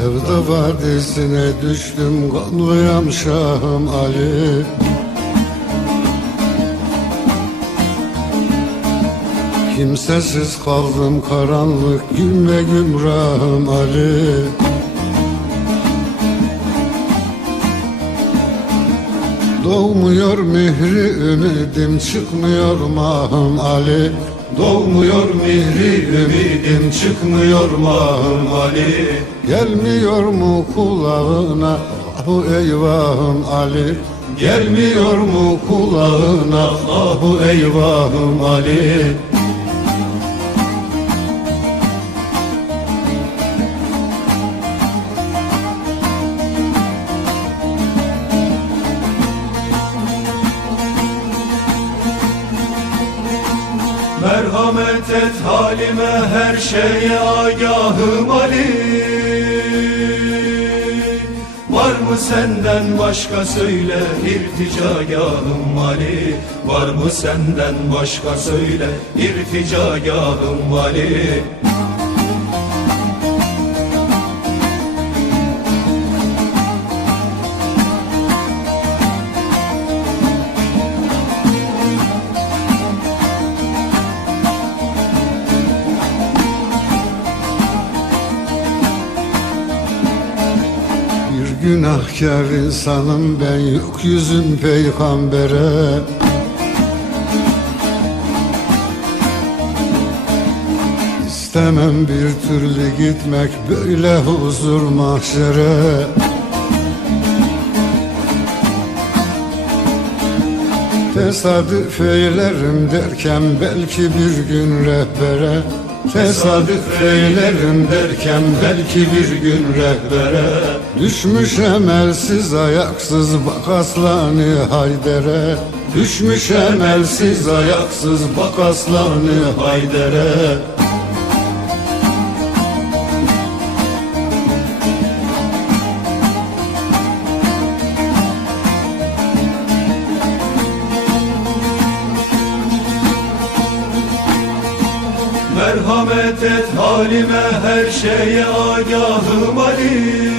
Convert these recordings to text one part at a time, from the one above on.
Sevda vadisine düştüm kanlıyam Şahım Ali. Kimsesiz kaldım karanlık gün ve gümrahım Ali. Doğmuyor mihri ümidim çıkmıyor mahım Ali Doğmuyor mihri ümidim çıkmıyor mahım Ali. Gelmiyor mu kulağına? Bu eyvahım Ali. Gelmiyor mu kulağına? Bu eyvahım Ali Merhamet et halime her şeye agahım Ali. Var mı senden başka söyle irticagahım Ali? Var mı senden başka söyle irticagahım Ali? Bir günahkar insanım ben yok yüzüm peygambere. İstemem bir türlü gitmek böyle huzur mahşere. Tesadüf eylerim derken belki bir gün rehbere Tesadüf eylerim derken belki bir gün rehbere Düşmüş emelsiz ayaksız bak aslanı haydere Düşmüş emelsiz ayaksız bak aslanı haydere Merhamet et halime her şeye agahım Ali.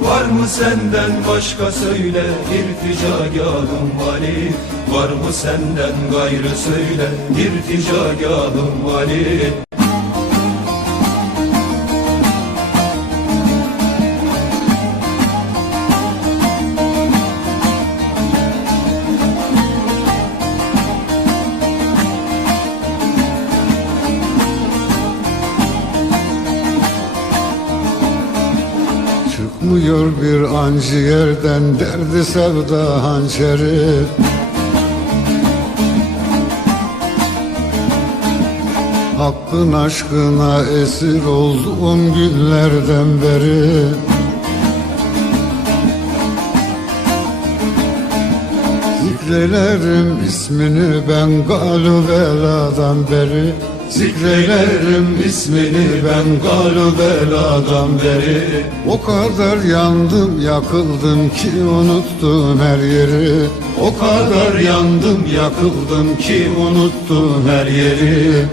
Var mı senden başka söyle irticagahım Ali? Var mı senden gayrı söyle irticagahım Ali Çıkmıyor bir an ciğerden derdi sevda hançeri. Hakkın aşkına esir olduğum günlerden beri. Zikrelerim ismini ben galu beladan beri Zikrelerim ismini ben galu beladan beri. O kadar yandım yakıldım ki unuttum her yeri. O kadar yandım yakıldım ki unuttum her yeri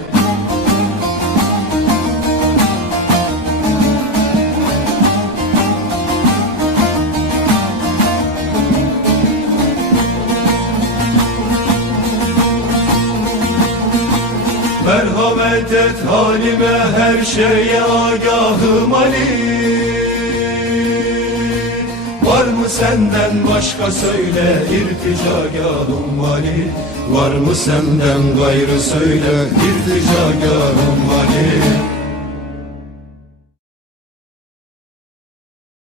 Merhamet et halime her şeye agahım Ali. Var mı senden başka söyle irticagahım Ali? Var mı senden gayrı söyle irticagahım Ali